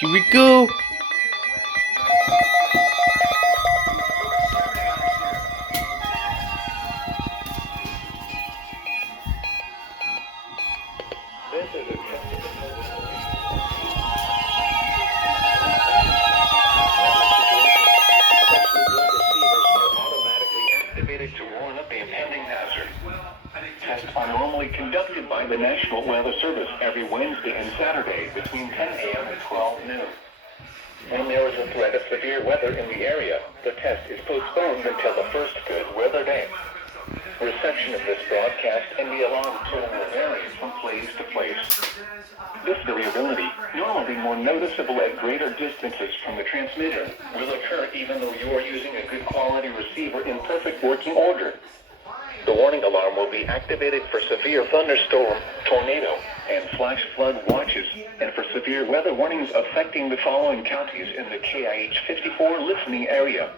Here we go. To warn of the impending hazard. Tests are normally conducted by the National Weather Service every Wednesday and Saturday between 10 a.m. and 12 noon. When there is a threat of severe weather in the area, the test is postponed until the first good weather day. Reception of this broadcast and the alarm tone will vary from place to place. This variability, normally more noticeable at greater distances from the transmitter, will occur even though you are using a good quality receiver in perfect working order. The warning alarm will be activated for severe thunderstorm, tornado, and flash flood watches, and for severe weather warnings affecting the following counties in the KIH54 listening area: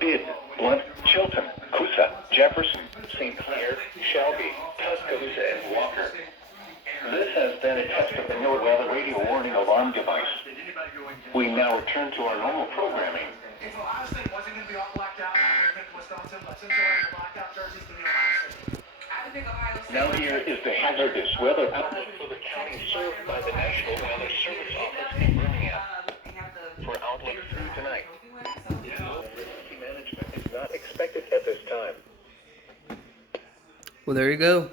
Bidd, Blunt, Chilton, Coosa, Jefferson, St. Clair, Shelby, Tuscaloosa, and Walker. This has been a test of the NOAA weather radio warning alarm device. We now return to our normal programming. Now here is the hazardous weather outlook for the county served by the National Weather Service office in Birmingham. For outlook through tonight, emergency management is not expected at this time. Well, there you go.